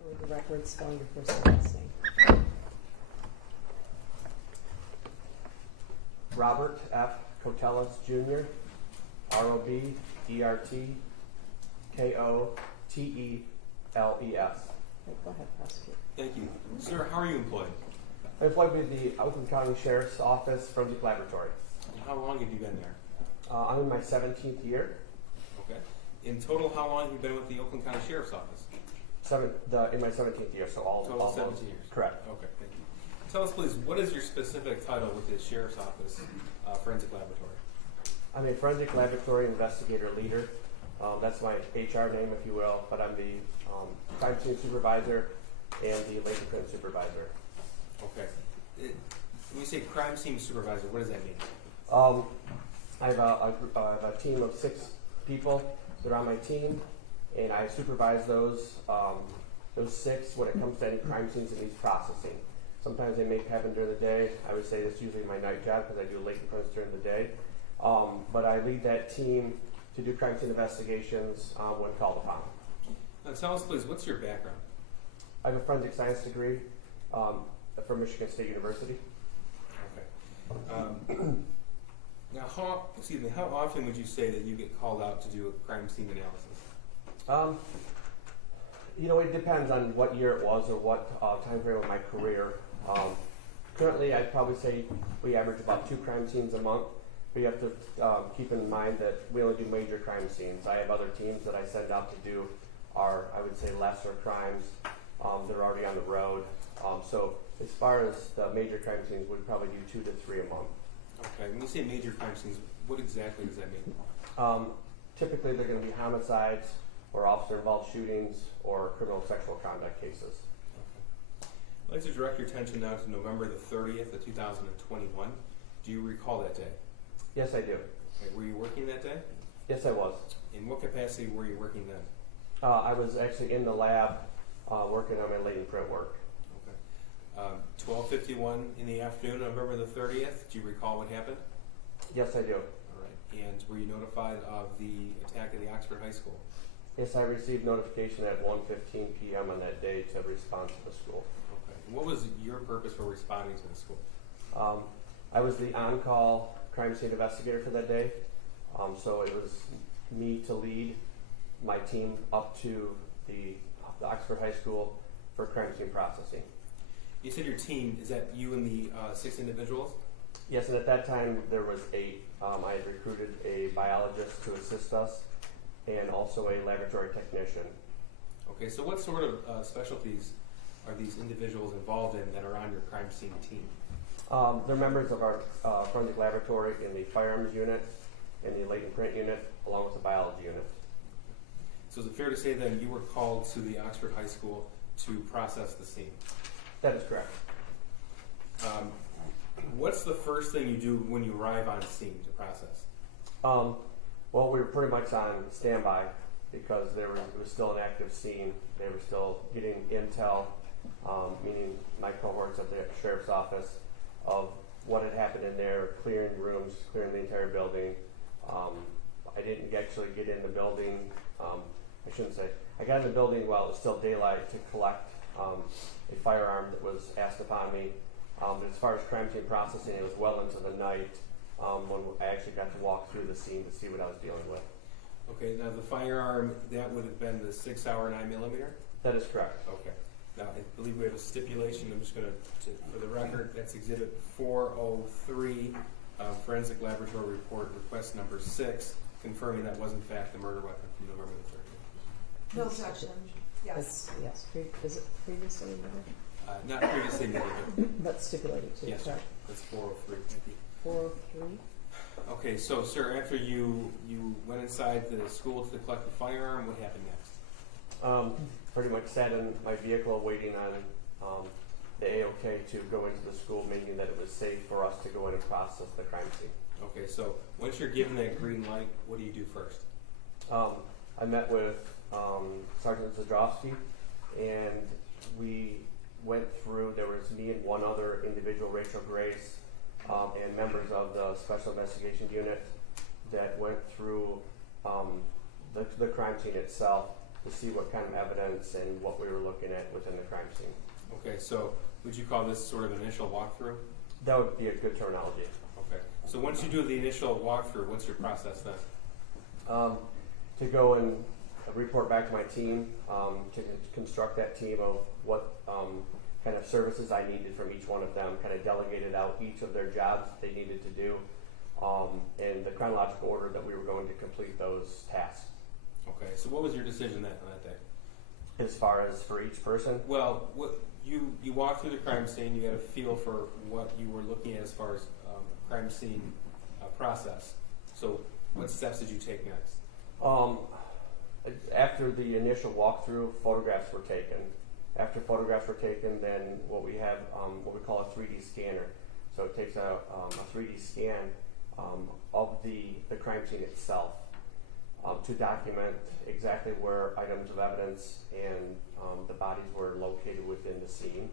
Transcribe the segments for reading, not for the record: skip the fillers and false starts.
For the record, spell your first and last name. Robert F. Koteles, Jr., ROBERT KOTELES. Okay, go ahead, prosecute. Thank you. Sir, how are you employed? I'm employed with the Oakland County Sheriff's Office Forensic Laboratory. And how long have you been there? I'm in my 17th year. Okay. In total, how long have you been with the Oakland County Sheriff's Office? In my 17th year, so Total almost 17 years. Correct. Okay, thank you. Tell us, please, what is your specific title with the Sheriff's Office Forensic Laboratory? I'm a forensic laboratory investigator leader. That's my HR name, if you will, but I'm the crime scene supervisor and the latent print supervisor. Okay. When you say crime scene supervisor, what does that mean? I have a team of 6 people that are on my team, and I supervise those 6 when it comes to any crime scenes that needs processing. Sometimes they may happen during the day. I would say that's usually my night job because I do latent prints during the day. But I lead that team to do crime scene investigations when called upon. Now tell us, please, what's your background? I have a forensic science degree from Michigan State University. Okay. Now, how often would you say that you get called out to do a crime scene analysis? It depends on what year it was or what time frame of my career. Currently, I'd probably say we average about 2 crime scenes a month. But you have to keep in mind that we only do major crime scenes. I have other teams that I send out to do our, I would say, lesser crimes that are already on the road. So as far as the major crime scenes, we'd probably do 2 to 3 a month. Okay. When you say major crime scenes, what exactly does that mean? Typically, they're going to be homicides or officer-involved shootings or criminal sexual conduct cases. Okay. I'd like to direct your attention now to November the 30th of 2021. Do you recall that day? Yes, I do. Okay. Were you working that day? Yes, I was. In what capacity were you working then? I was actually in the lab working on my latent print work. Okay. 12:51 in the afternoon, November the 30th. Do you recall what happened? Yes, I do. All right. And were you notified of the attack at the Oxford High School? Yes, I received notification at 1:15 p.m. on that day to respond to the school. Okay. And what was your purpose for responding to the school? I was the on-call crime scene investigator for that day. So it was me to lead my team up to the Oxford High School for crime scene processing. You said your team, is that you and the 6 individuals? Yes, and at that time there was 8. I had recruited a biologist to assist us and also a laboratory technician. Okay, so what sort of specialties are these individuals involved in that are on your crime scene team? They're members of our forensic laboratory in the firearms unit, in the latent print unit, along with the biology unit. So is it fair to say then you were called to the Oxford High School to process the scene? That is correct. What's the first thing you do when you arrive on scene to process? Well, we were pretty much on standby because it was still an active scene. They were still getting intel, meaning my cohorts at the sheriff's office, of what had happened in there, clearing rooms, clearing the entire building. I didn't actually get in the building. I shouldn't say. I got in the building while it was still daylight to collect a firearm that was asked upon me. But as far as crime scene processing, it was well into the night when I actually got to walk through the scene to see what I was dealing with. Okay, now the firearm, that would have been the 6-hour 9mm? That is correct. Okay. Now, I believe we have a stipulation. I'm just going to, for the record, that's Exhibit 403, Forensic Laboratory Report, request number 6, confirming that was in fact the murder weapon from November the 30th. No objection. Yes. Yes. Is it previously admitted? Not previously admitted. But stipulated to. Yes, correct? that's 403. Thank you. 403. Okay, so sir, after you went inside the school to collect the firearm, what happened next? Pretty much sat in my vehicle waiting on the AOK to go into the school, meaning that it was safe for us to go in and process the crime scene. Okay, so once you're given that green light, what do you do first? I met with Sergeant Zadrowski, and we went through, there was me and one other individual, Rachel Grace, and members of the Special Investigation Unit that went through the crime scene itself to see what kind of evidence and what we were looking at within the crime scene. Okay, so would you call this sort of an initial walkthrough? That would be a good terminology. Okay, so once you do the initial walkthrough, what's your process then? To go and report back to my team, to construct that team of what kind of services I needed from each one of them, kind of delegated out each of their jobs that they needed to do, in the chronological order that we were going to complete those tasks. Okay, so what was your decision on that day? As far as for each person, Well, you walked through the crime scene, you had a feel for what you were looking at as far as crime scene process. So what steps did you take next? after the initial walkthrough, photographs were taken. After photographs were taken, then what we have, what we call a 3D scanner. So it takes a 3D scan of the crime scene itself to document exactly where items of evidence and the bodies were located within the scene.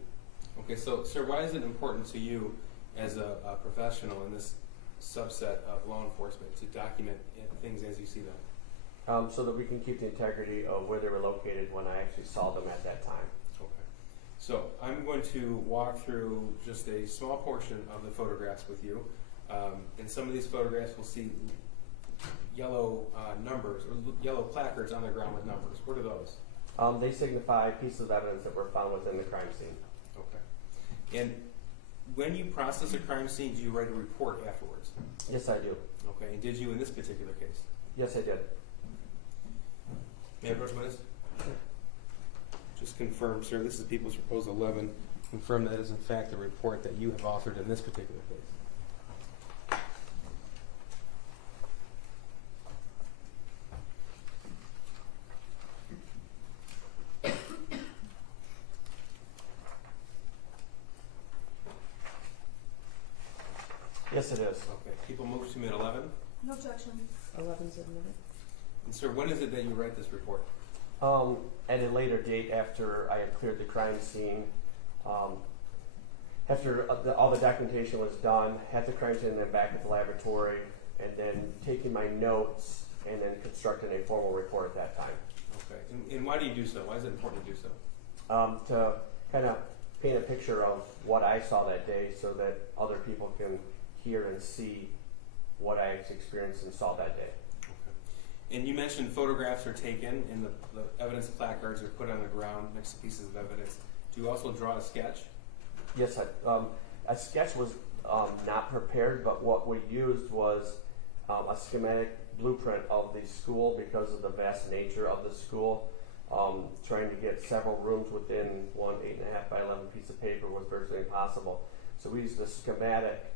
Okay, so sir, why is it important to you as a professional in this subset of law enforcement to document things as you see them? So that we can keep the integrity of where they were located when I actually saw them at that time. Okay. So I'm going to walk through just a small portion of the photographs with you. In some of these photographs, we'll see yellow numbers or yellow placards on the ground with numbers. What are those? They signify pieces of evidence that were found within the crime scene. Okay. And when you process a crime scene, do you write a report afterwards? Yes, I do. Okay. And did you in this particular case? Yes, I did. May I approach witness? Just confirm, sir, this is People's Proposal 11. Confirm that is in fact the report that you have authored in this particular case. Yes, it is. Okay. People move to mid 11. No objection. 11's admitted. And sir, when is it that you write this report? At a later date, after I had cleared the crime scene, after all the documentation was done, had the crime scene, and then back at the laboratory, and then taking my notes and then constructing a formal report at that time. Okay. And why do you do so? Why is it important to do so? To kind of paint a picture of what I saw that day so that other people can hear and see what I experienced and saw that day. And you mentioned photographs are taken and the evidence placards are put on the ground next to pieces of evidence. Do you also draw a sketch? Yes, a sketch was not prepared, but what we used was a schematic blueprint of the school because of the vast nature of the school. Trying to get several rooms within one 8.5 by 11 piece of paper was virtually impossible. So we used the schematic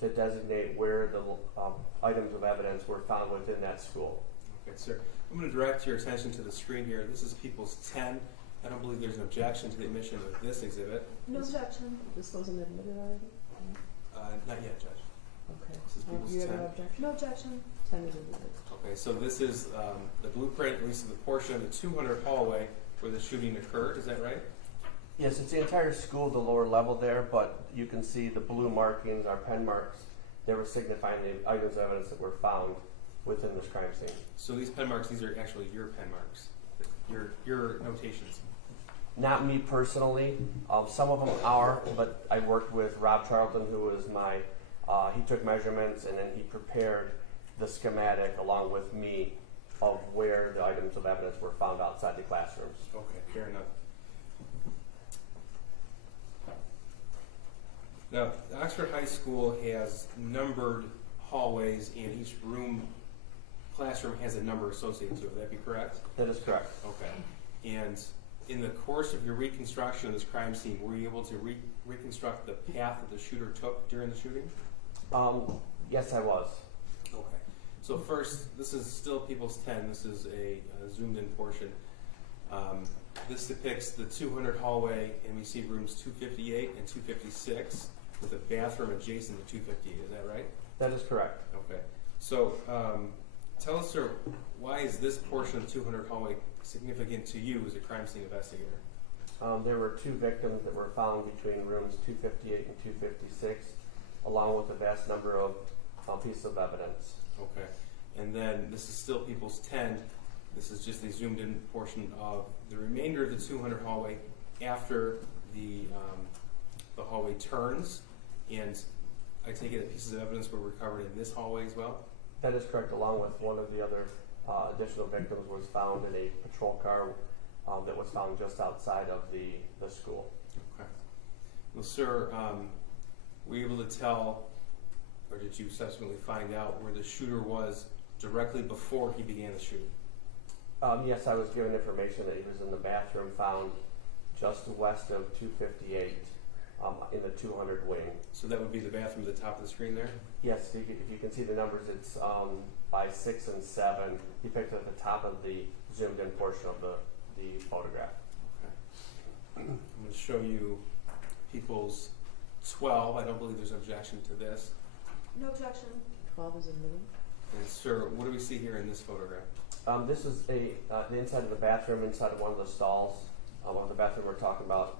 to designate where the items of evidence were found within that school. Okay, sir. I'm going to direct your attention to the screen here. This is People's 10. I don't believe there's an objection to the admission of this exhibit. No objection. This wasn't admitted already? Not yet, Judge. Okay. This is People's You have 10. no objection? No objection. 10 is admitted. Okay, so this is the blueprint, at least of the portion of the 200 hallway where the shooting occurred. Is that right? Yes, it's the entire school, the lower level there, but you can see the blue markings, our pen marks, that were signifying the items of evidence that were found within this crime scene. So these pen marks, these are actually your pen marks, your notations. Not me personally. Some of them are, but I worked with Rob Charlton, who was my, he took measurements and then he prepared the schematic along with me of where the items of evidence were found outside the classrooms. Okay, fair enough. Now, Oxford High School has numbered hallways, and each classroom has a number associated to it. Would that be correct? That is correct. Okay. And in the course of your reconstruction of this crime scene, were you able to reconstruct the path that the shooter took during the shooting? Yes, I was. Okay. So first, this is still People's 10. This is a zoomed-in portion. This depicts the 200 hallway, and we see rooms 258 and 256 with a bathroom adjacent to 258. Is that right? That is correct. Okay. So tell us, sir, why is this portion of the 200 hallway significant to you as a crime scene investigator? There were 2 victims that were found between rooms 258 and 256, along with a vast number of pieces of evidence. Okay. And then this is still People's 10. This is just a zoomed in portion of the remainder of the 200 hallway after the hallway turns, and I take it that pieces of evidence were recovered in this hallway as well? That is correct, along with one of the other additional victims was found in a patrol car that was found just outside of the school. Okay. Well, sir, were you able to tell, or did you subsequently find out where the shooter was directly before he began the shooting? Yes, I was given information that he was in the bathroom found just west of 258 in the 200 wing. So that would be the bathroom at the top of the screen there? Yes, if you can see the numbers, it's by 6 and 7. He picked at the top of the zoomed in portion of the photograph. Okay. I'm going to show you people's 12. I don't believe there's an objection to this. No objection. 12 is admitted. And sir, what do we see here in this photograph? This is the inside of the bathroom, inside of one of the stalls. One of the bathroom we're talking about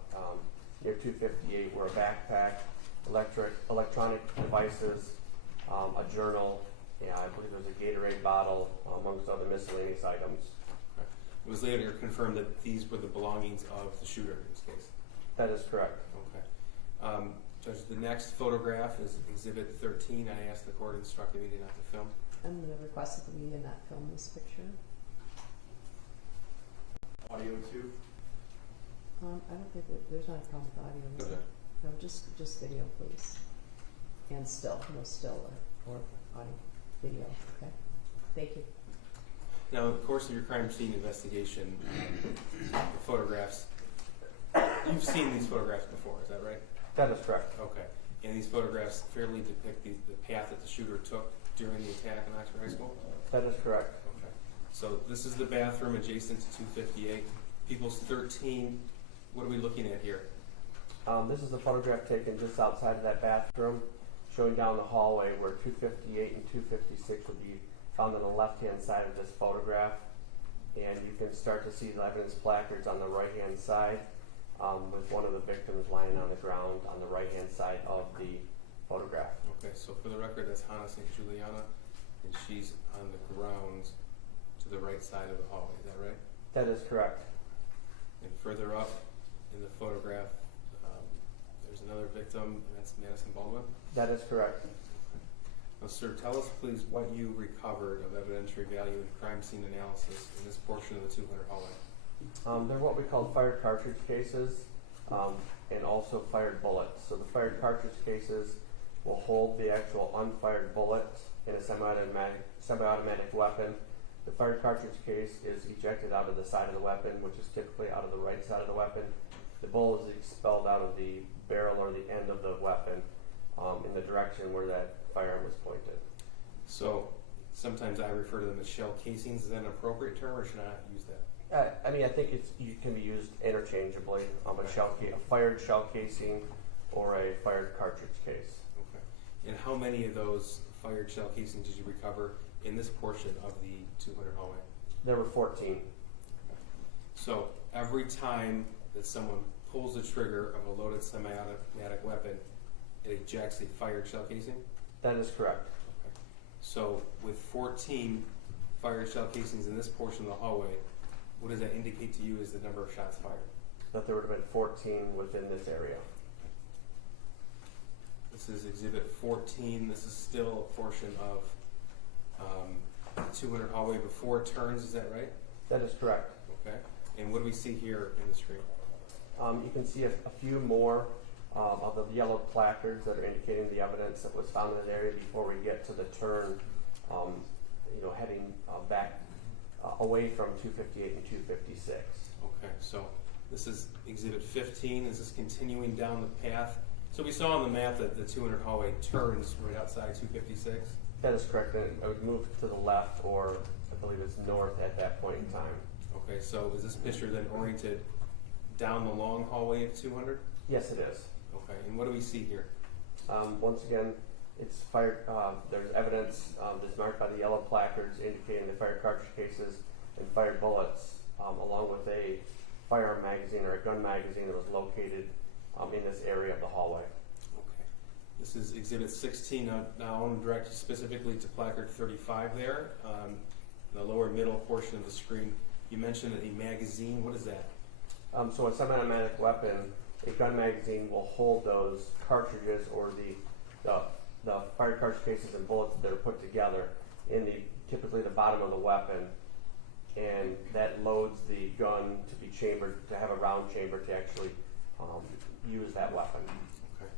near 258 were a backpack, electronic devices, a journal, I believe there's a Gatorade bottle, amongst other miscellaneous items. Okay. It was later confirmed that these were the belongings of the shooter in this case. That is correct. Okay. Judge, the next photograph is Exhibit 13. I asked the court instructed me not to film. I'm going to request that we not film this picture. Audio too? I don't think there's not a problem with audio. Is Okay. there? No, just video, please. And still, no still or audio, video. Okay. Thank you. Now, in the course of your crime scene investigation, the photographs, you've seen these photographs before, is that right? That is correct. Okay. And these photographs fairly depict the path that the shooter took during the attack in Oxford High School? That is correct. Okay. So this is the bathroom adjacent to 258. People's 13, what are we looking at here? This is a photograph taken just outside of that bathroom, showing down the hallway where 258 and 256 would be found on the left-hand side of this photograph. And you can start to see the evidence placards on the right-hand side, with one of the victims lying on the ground on the right-hand side of the photograph. Okay, so for the record, that's Hannah St. Juliana, and she's on the ground to the right side of the hallway, is that right? That is correct. And further up in the photograph, there's another victim, and that's Madison Baldwin. That is correct. Now, sir, tell us please what you recovered of evidentiary value in crime scene analysis in this portion of the 200 hallway. They're what we call fired cartridge cases, and also fired bullets. So the fired cartridge cases will hold the actual unfired bullet in a semi-automatic weapon. The fired cartridge case is ejected out of the side of the weapon, which is typically out of the right side of the weapon. The bullet is expelled out of the barrel or the end of the weapon in the direction where that firearm was pointed. So sometimes I refer to them as shell casings. Is that an appropriate term, or should I not use that? I mean, I think it can be used interchangeably. A fired shell casing or a fired cartridge case. Okay. And how many of those fired shell casings did you recover in this portion of the 200 hallway? There were 14. So every time that someone pulls the trigger of a loaded semi-automatic weapon, it ejects a fired shell casing? That is correct. Okay. So with 14 fired shell casings in this portion of the hallway, what does that indicate to you as the number of shots fired? That there would have been 14 within this area. This is Exhibit 14. This is still a portion of the 200 hallway before it turns, is that right? That is correct. Okay. And what do we see here in the screen? You can see a few more of the yellow placards that are indicating the evidence that was found in that area before we get to the turn, heading back away from 258 and 256. Okay, so this is Exhibit 15. Is this continuing down the path? So we saw on the map that the 200 hallway turns right outside 256. That is correct, and it would move to the left, or I believe it's north at that point in time. Okay, so is this picture then oriented down the long hallway of 200? Yes, it is. Okay, and what do we see here? Once again, it's fired. There's evidence that's marked by the yellow placards indicating the fired cartridge cases and fired bullets, along with a firearm magazine or a gun magazine that was located in this area of the hallway. Okay, this is Exhibit 16. Now I want to direct you specifically to placard 35 there. the lower middle portion of the screen, you mentioned a magazine. What is that? So a semi-automatic weapon, a gun magazine will hold those cartridges or the fired cartridge cases and bullets that are put together in typically the bottom of the weapon, and that loads the gun to be chambered, to have a round chamber to actually use that weapon. Okay.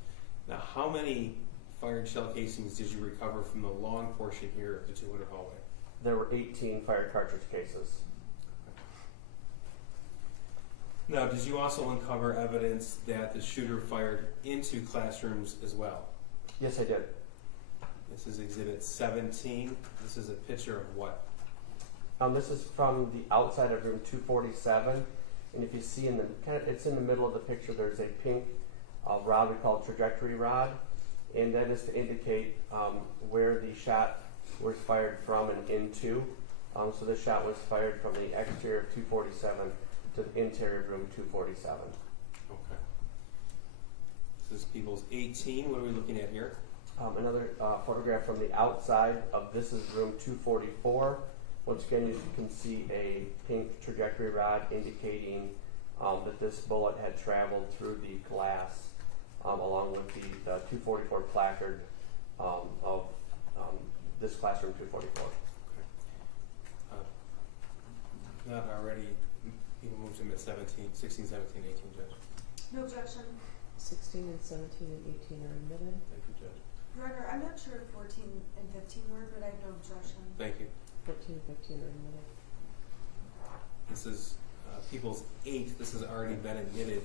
Now, how many fired shell casings did you recover from the long portion here of the 200 hallway? There were 18 fired cartridge cases. Now, did you also uncover evidence that the shooter fired into classrooms as well? Yes, I did. This is Exhibit 17. This is a picture of what? This is from the outside of room 247, and if you see it's in the middle of the picture. There's a pink rod we call a trajectory rod, and that is to indicate where the shot was fired from and into. So this shot was fired from the exterior of 247 to the interior of room 247. Okay. This is People's 18. What are we looking at here? Another photograph from the outside of this is room 244. Once again, you can see a pink trajectory rod indicating that this bullet had traveled through the glass along with the 244 placard of this classroom 244. Not already. People move to mid 17, 16, 17, 18, Judge. No objection. 16 and 17 and 18 are admitted. Thank you, Judge. Your Honor, I'm not sure if 14 and 15 were, but I have no objection. Thank you. 14 and 15 are admitted. This is People's 8. This has already been admitted.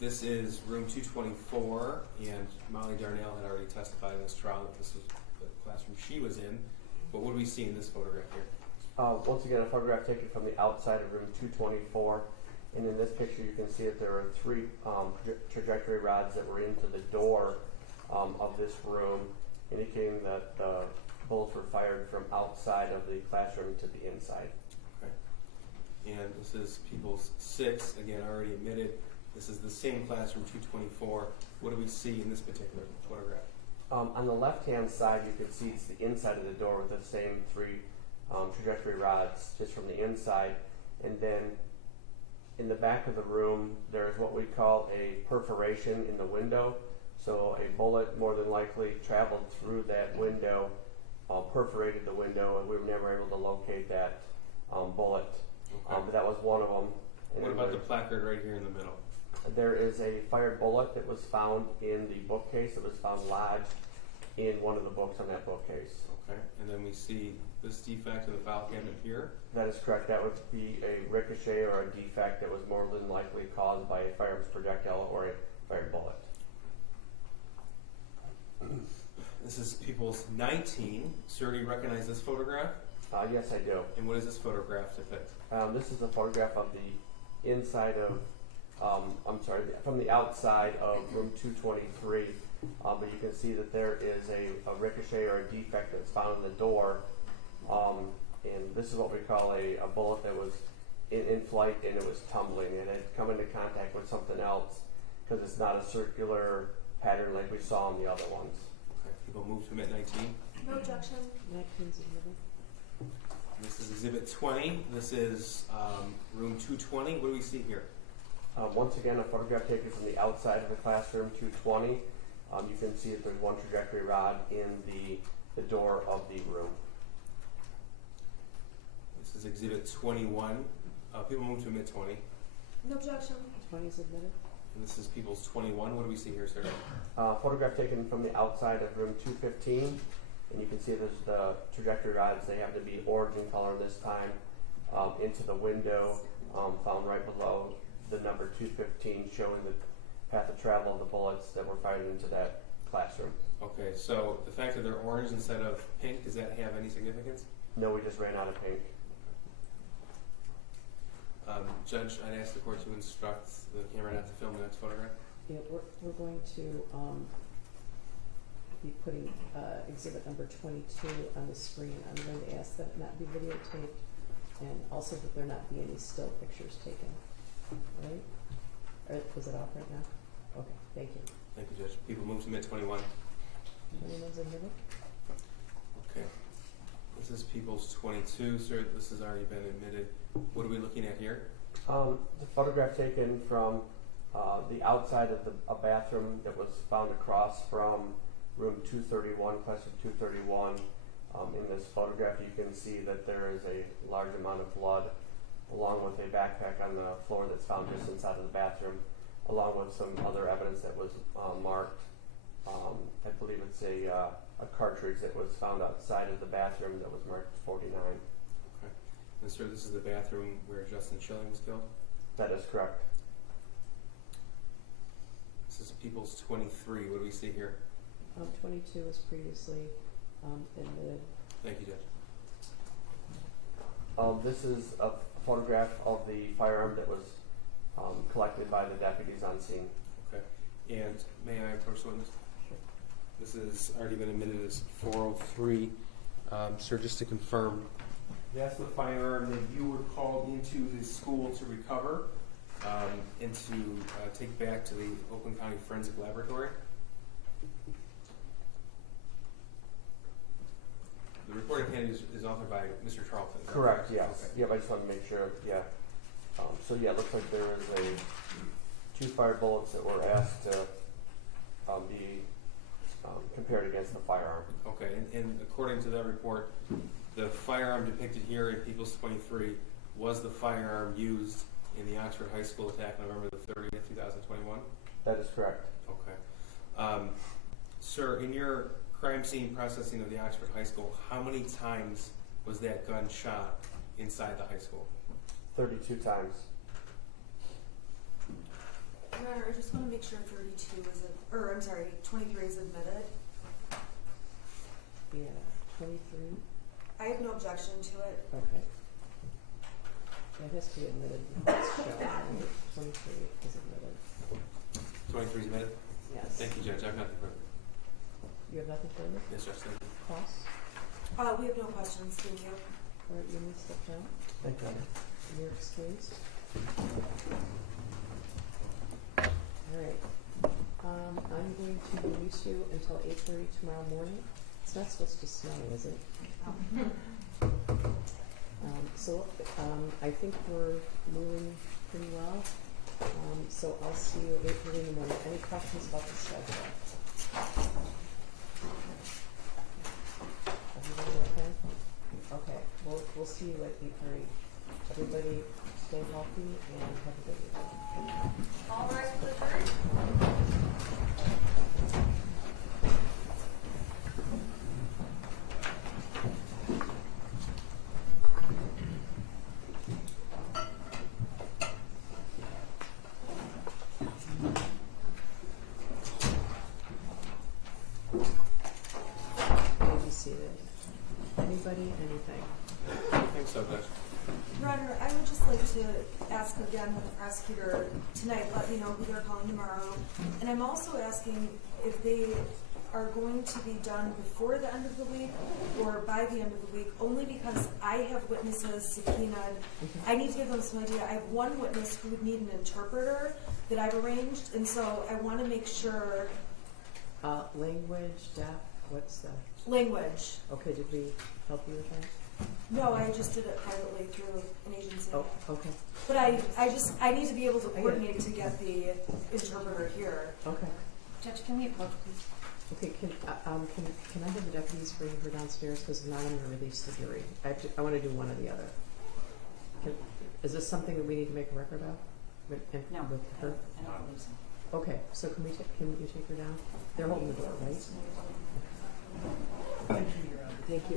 This is room 224, and Molly Darnell had already testified in this trial that this was the classroom she was in. But what do we see in this photograph here? Once again, a photograph taken from the outside of room 224, and in this picture you can see that there are 3 trajectory rods that were into the door of this room, indicating that the bullets were fired from outside of the classroom to the inside. Okay. And this is People's 6, again already admitted. This is the same classroom 224. What do we see in this particular photograph? On the left-hand side, you can see it's the inside of the door with the same 3 trajectory rods just from the inside, and then in the back of the room there's what we call a perforation in the window. So a bullet more than likely traveled through that window, perforated the window, and we were never able to locate that bullet. Okay. But that was one of them. And What about the placard right here in the middle? There is a fired bullet that was found in the bookcase. It was found lodged in one of the books on that bookcase. Okay. And then we see this defect in the file cabinet here. That is correct. That would be a ricochet or a defect that was more than likely caused by a firearms projectile or a fired bullet. This is People's 19. Sir, do you recognize this photograph? Yes, I do. And what does this photograph depict? This is a photograph of the inside of, from the outside of room 223. But you can see that there is a ricochet or a defect that's found in the door. And this is what we call a bullet that was in flight and it was tumbling and it had come into contact with something else because it's not a circular pattern like we saw on the other ones. Okay. People move to mid 19. No objection. 19's admitted. This is Exhibit 20. This is room 220. What do we see here? Once again, a photograph taken from the outside of the classroom 220. You can see that there's one trajectory rod in the door of the room. This is Exhibit 21. People move to mid 20. No objection. 20's admitted. And this is People's 21. What do we see here, sir? Photograph taken from the outside of room 215. And you can see there's the trajectory rods. They happen to be orange in color this time. Into the window, found right below the number 215, showing the path of travel of the bullets that were fired into that classroom. Okay, so the fact that they're orange instead of pink, does that have any significance? No, we just ran out of pink. Judge, I'd ask the court to instruct the camera not to film the next photograph. Yeah, we're going to be putting exhibit number 22 on the screen. I'm going to ask that it not be videotaped and also that there not be any still pictures taken. Right? Or is it off right now? Okay, thank you. Thank you, Judge. People move to mid 21. 21's admitted. Okay. This This is People's 22, sir. This has already been admitted. What are we looking at here? The photograph taken from the outside of a bathroom that was found across from room 231, classroom 231. In this photograph, you can see that there is a large amount of blood, along with a backpack on the floor that's found just inside of the bathroom, along with some other evidence that was marked. I believe it's a cartridge that was found outside of the bathroom that was marked 49. Okay. And sir, this is the bathroom where Justin Schilling was killed? That is correct. This is People's 23. What do we see here? 22 was previously admitted. Thank you, Judge. This is a photograph of the firearm that was collected by the deputies on scene. Okay. And may I approach the witness? This has already been admitted as 403. Sir, just to confirm, that's the firearm that you were called into the school to recover and to take back to the Oakland County Forensic Laboratory? The reporting candidate is authored by Mr. Charlton. Correct, yes. Okay. Yep, I just want to make sure, yeah. So yeah, it looks like there is 2 fire bullets that were asked to be compared against the firearm. Okay, and according to that report, the firearm depicted here in People's 23 was the firearm used in the Oxford High School attack on November the 30th, 2021? That is correct. Okay. Sir, in your crime scene processing of the Oxford High School, how many times was that gun shot inside the high school? 32 times. Your Honor, I just want to make sure 23 is admitted. Yeah, 23. I have no objection to it. Okay. Yeah, it has to be admitted. It's shown, right? 23 is admitted. 23 is admitted? Yes. Thank you, Judge. I have nothing further. You have nothing further? Yes, Judge. Thank you. Cross? We have no questions. Thank you. All right, you may step down. Thank you. You're excused. All right. I'm going to release you until 8:30 tomorrow morning. It's not supposed to snow, is it? I think we're moving pretty well. So I'll see you at 8:30 in the morning. Any questions about the schedule? Everybody okay? Okay, we'll see you at 8:30. Everybody stay healthy and have a good evening. All rise for the jury. Be seated. Anybody, anything? I think so, Judge. Your Honor, I would just like to ask again with the prosecutor tonight, let me know who they're calling tomorrow. And I'm also asking if they are going to be done before the end of the week or by the end of the week, only because I have witnesses subpoenaed. I need to give them some idea. I have one witness who would need an interpreter that I've arranged, and so I want to make sure. Language, deaf, what's the? Language. Okay, did we help you with that? No, I just did it privately through an agency. Oh, okay. But I need to be able to coordinate to get the interpreter here. Okay. Judge, can we approach, please? Okay, can I have the deputies bring her downstairs, because if not, I'm gonna release the jury. I wanna do one or the other. Is this something that we need to make a record of? With her? I don't believe so. Okay, so can you take her down? They're holding the door, right? Thank you, Your Honor. Thank you.